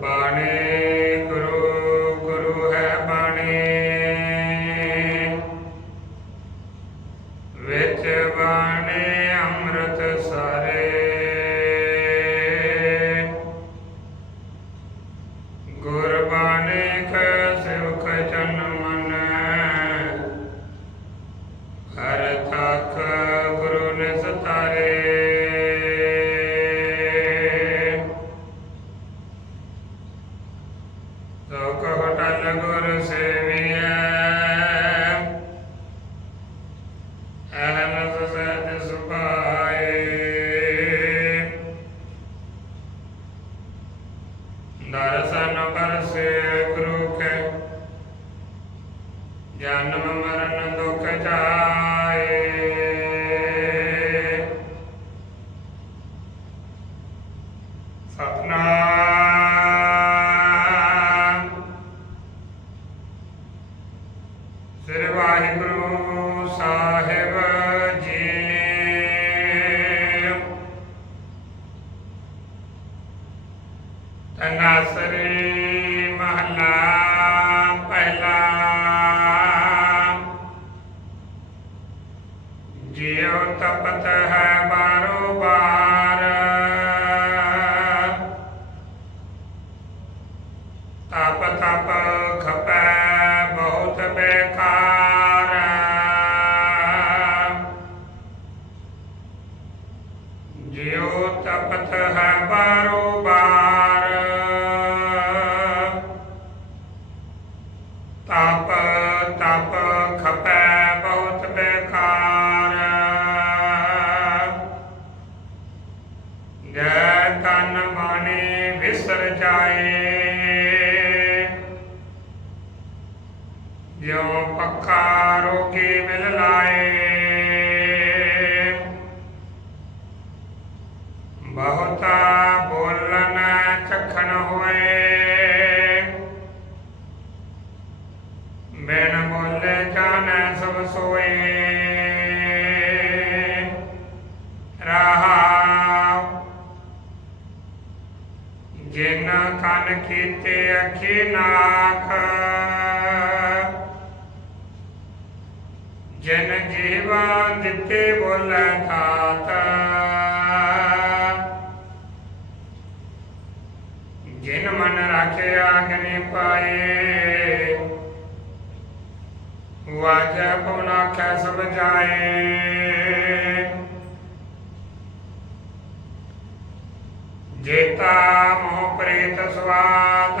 ਬਾਣੀ ਗੁਰੂ ਗੁਰੂ ਹੈ ਬਾਣੀ। ਵਿੱਚ ਬਾਣੀ ਅੰਮ੍ਰਿਤ ਸਾਰੇ। ਗੁਰਬਾਣੀ ਕੈ ਸਿਵਖ ਜਨ ਮਰਨ ਦੁਖ ਜਾਏ पक्कारों के मिल लाए। बहुता बोलन चखन हुए। बिन बोले जान सब सोए। रहा जिन कन कीते अखी नाख ਜਿਨ ਜੀਵਾ ਦਿੱਤੇ ਬੋਲੇ ਥਾਤ। ਜਿਨ ਮਨ ਰਾਖਿਆ ਅਗਨੀ ਪਾਏ, ਵਾਜੈ ਪਵਨਾ ਖੈ ਸਭ ਜਾਏ। ਜੇਤਾ ਮੋਹ ਪ੍ਰੇਤ ਸਵਾਦ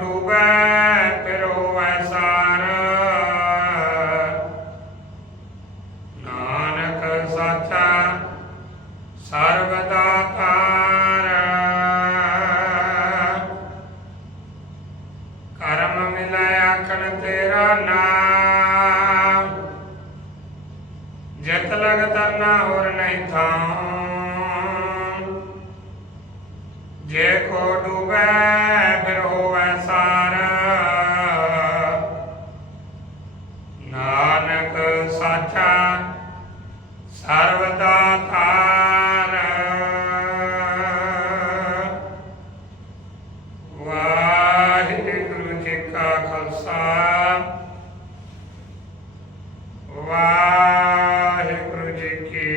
डूबे तेरो सार नानक सचा सर्वदा तार कर्म मिले आखन तेरा नाम। जित लगत ना और नहीं था जे को डूबे साक्षात् सर्वदातार वाहिगुरु जी का खालसा। वाहिगुरु जी की